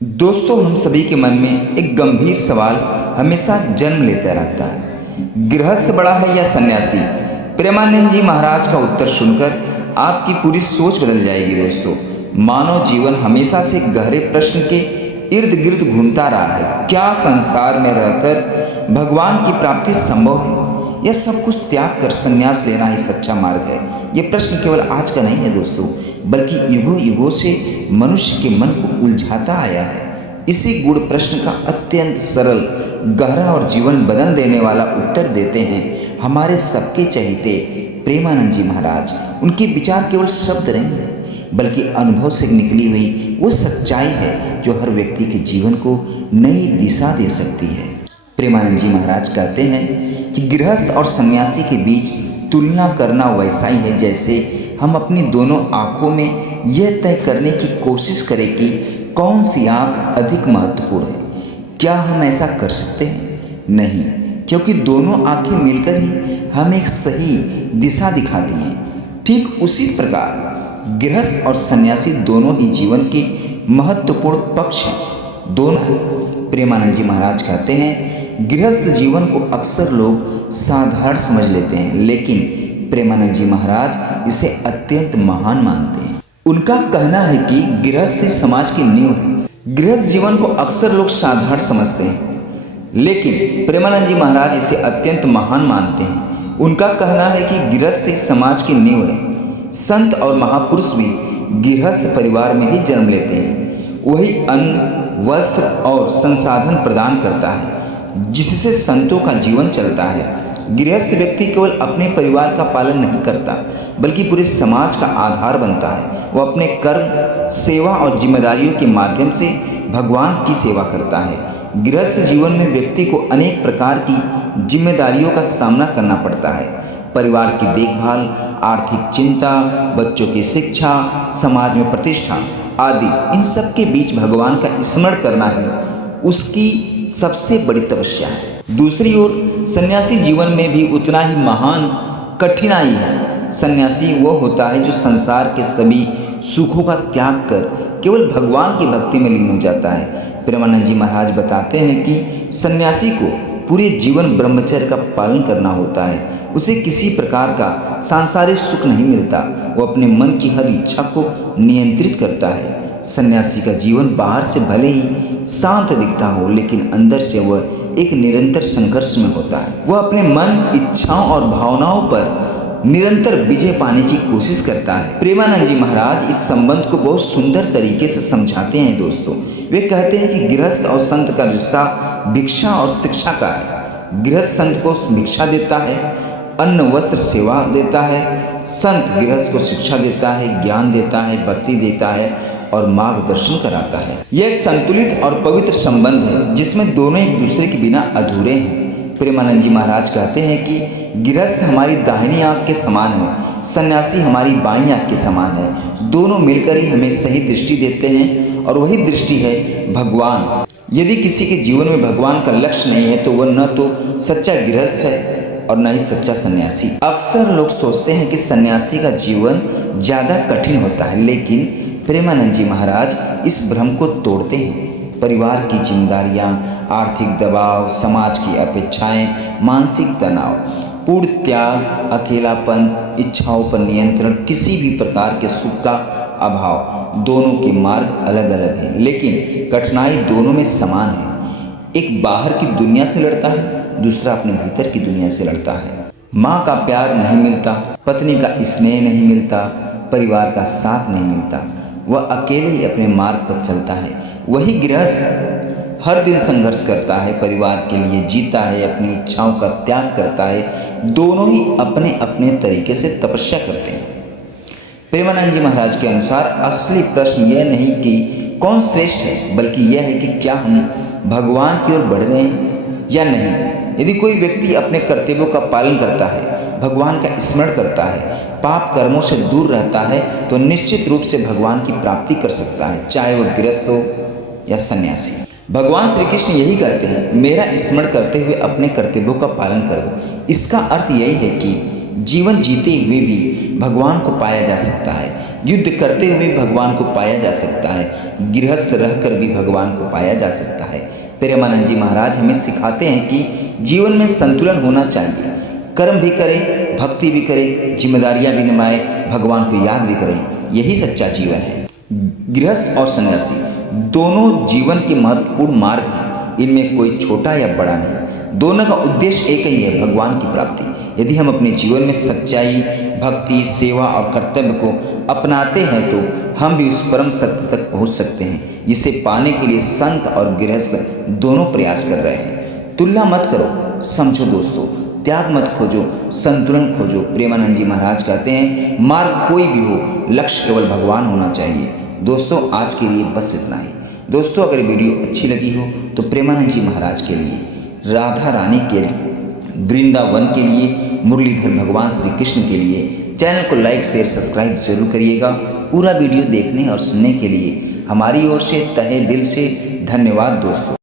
दोस्तों, हम सभी के मन में एक गंभीर सवाल हमेशा जन्म लेता रहता है। गृहस्थ बड़ा है या सन्यासी? प्रेमानंद जी महाराज का उत्तर सुनकर आपकी पूरी सोच बदल जाएगी। दोस्तों, मानव जीवन हमेशा से गहरे प्रश्न के इर्द गिर्द घूमता रहा है। क्या संसार में रहकर भगवान की प्राप्ति संभव है, या सब कुछ त्याग कर संन्यास लेना ही सच्चा मार्ग है? ये प्रश्न केवल आज का नहीं है दोस्तों, बल्कि युगों युगों से मनुष्य के मन को उलझाता आया है। इसी गूढ़ प्रश्न का अत्यंत सरल, गहरा और जीवन बदल देने वाला उत्तर देते हैं हमारे सबके चहेते प्रेमानंद जी महाराज। उनके विचार केवल शब्द नहीं है, बल्कि अनुभव से निकली हुई वो सच्चाई है जो हर व्यक्ति के जीवन को नई दिशा दे सकती है। प्रेमानंद जी महाराज कहते हैं कि गृहस्थ और सन्यासी के बीच तुलना करना वैसा ही है जैसे हम अपनी दोनों आँखों में यह तय करने की कोशिश करें कि कौन सी आँख अधिक महत्वपूर्ण है। क्या हम ऐसा कर सकते हैं? नहीं, क्योंकि दोनों आँखें मिलकर ही हमें एक सही दिशा दिखाती हैं। ठीक उसी प्रकार गृहस्थ और सन्यासी दोनों ही जीवन के महत्वपूर्ण पक्ष हैं। दोनों प्रेमानंद जी महाराज कहते हैं, गृहस्थ जीवन को अक्सर लोग साधारण समझ लेते हैं, लेकिन प्रेमानंद जी महाराज इसे अत्यंत महान मानते हैं। उनका कहना है कि गृहस्थ समाज की नींव है। गृहस्थ जीवन को अक्सर लोग साधारण समझते हैं, लेकिन प्रेमानंद जी महाराज इसे अत्यंत महान मानते हैं। उनका कहना है कि गृहस्थ समाज की नींव है। संत और महापुरुष भी गृहस्थ परिवार में ही जन्म लेते हैं। वही अन्न, वस्त्र और संसाधन प्रदान करता है जिससे संतों का जीवन चलता है। गृहस्थ व्यक्ति केवल अपने परिवार का पालन नहीं करता, बल्कि पूरे समाज का आधार बनता है। वो अपने कर्म, सेवा और जिम्मेदारियों के माध्यम से भगवान की सेवा करता है। गृहस्थ जीवन में व्यक्ति को अनेक प्रकार की जिम्मेदारियों का सामना करना पड़ता है। परिवार की देखभाल, आर्थिक चिंता, बच्चों की शिक्षा, समाज में प्रतिष्ठा आदि, इन सब के बीच भगवान का स्मरण करना ही उसकी सबसे बड़ी तपस्या है। दूसरी ओर सन्यासी जीवन में भी उतना ही महान कठिनाई है। सन्यासी वो होता है जो संसार के सभी सुखों का त्याग कर केवल भगवान की भक्ति में लीन हो जाता है। प्रेमानंद जी महाराज बताते हैं कि सन्यासी को पूरे जीवन ब्रह्मचर्य का पालन करना होता है। उसे किसी प्रकार का सांसारिक सुख नहीं मिलता। वो अपने मन की हर इच्छा को नियंत्रित करता है। सन्यासी का जीवन बाहर से भले ही शांत दिखता हो, लेकिन अंदर से वह एक निरंतर संघर्ष में होता है। वह अपने मन, इच्छाओं और भावनाओं पर निरंतर विजय पाने की कोशिश करता है। प्रेमानंद जी महाराज इस संबंध को बहुत सुंदर तरीके से समझाते हैं दोस्तों। वे कहते हैं कि गृहस्थ और संत का रिश्ता भिक्षा और शिक्षा का है। गृहस्थ संत को भिक्षा देता है, अन्न वस्त्र सेवा देता है। संत गृहस्थ को शिक्षा देता है, ज्ञान देता है, भक्ति देता है और मार्गदर्शन कराता है। यह एक संतुलित और पवित्र संबंध है जिसमें दोनों एक दूसरे के बिना अधूरे हैं। प्रेमानंद जी महाराज कहते हैं कि गृहस्थ हमारी दाहिनी आंख के समान है, सन्यासी हमारी बाईं आंख के समान है। दोनों मिलकर ही हमें सही दृष्टि देते हैं, और वही दृष्टि है भगवान। यदि किसी के जीवन में भगवान का लक्ष्य नहीं है तो वह न तो सच्चा गृहस्थ है और न ही सच्चा सन्यासी। अक्सर लोग सोचते हैं कि सन्यासी का जीवन ज़्यादा कठिन होता है, लेकिन प्रेमानंद जी महाराज इस भ्रम को तोड़ते हैं। परिवार की जिम्मेदारियां, आर्थिक दबाव, समाज की अपेक्षाएं, मानसिक तनाव, पूर्ण त्याग, अकेलापन, इच्छाओं पर नियंत्रण, किसी भी प्रकार के सुख का अभाव, दोनों के मार्ग अलग अलग हैं, लेकिन कठिनाई दोनों में समान है। एक बाहर की दुनिया से लड़ता है, दूसरा अपने भीतर की दुनिया से लड़ता है। माँ का प्यार नहीं मिलता, पत्नी का स्नेह नहीं मिलता, परिवार का साथ नहीं मिलता। वह अकेले ही अपने मार्ग पर चलता है। वही गृहस्थ हर दिन संघर्ष करता है, परिवार के लिए जीता है, अपनी इच्छाओं का त्याग करता है। दोनों ही अपने अपने तरीके से तपस्या करते हैं। प्रेमानंद जी महाराज के अनुसार असली प्रश्न यह नहीं कि कौन श्रेष्ठ है, बल्कि यह है कि क्या हम भगवान की ओर बढ़ रहे हैं या नहीं। यदि कोई व्यक्ति अपने कर्तव्यों का पालन करता है, भगवान का स्मरण करता है, पाप कर्मों से दूर रहता है, तो निश्चित रूप से भगवान की प्राप्ति कर सकता है, चाहे वह गृहस्थ हो या सन्यासी। भगवान श्री कृष्ण यही कहते हैं, मेरा स्मरण करते हुए अपने कर्तव्यों का पालन करो। इसका अर्थ यही है कि जीवन जीते हुए भी भगवान को पाया जा सकता है। युद्ध करते हुए भगवान को पाया जा सकता है, गृहस्थ रहकर भी भगवान को पाया जा सकता है। प्रेमानंद जी महाराज हमें सिखाते हैं कि जीवन में संतुलन होना चाहिए। कर्म भी करें, भक्ति भी करें, जिम्मेदारियां भी निभाएं, भगवान को याद भी करें। यही सच्चा जीवन है। गृहस्थ और सन्यासी दोनों जीवन के महत्वपूर्ण मार्ग हैं। इनमें कोई छोटा या बड़ा नहीं, दोनों का उद्देश्य एक ही है, भगवान की प्राप्ति। यदि हम अपने जीवन में सच्चाई, भक्ति, सेवा और कर्तव्य को अपनाते हैं तो हम भी उस परम सत्य तक पहुंच सकते हैं, जिसे पाने के लिए संत और गृहस्थ दोनों प्रयास कर रहे हैं। तुलना मत करो, समझो दोस्तों, त्याग मत खोजो, संतुलन खोजो। प्रेमानंद जी महाराज कहते हैं मार्ग कोई भी हो, लक्ष्य केवल भगवान होना चाहिए। दोस्तों आज के लिए बस इतना ही। दोस्तों अगर वीडियो अच्छी लगी हो तो प्रेमानंद जी महाराज के लिए, राधा रानी के लिए, वृंदावन के लिए, मुरलीधर भगवान श्री कृष्ण के लिए चैनल को लाइक, शेयर, सब्सक्राइब जरूर करिएगा। पूरा वीडियो देखने और सुनने के लिए हमारी ओर से तहे दिल से धन्यवाद दोस्तों।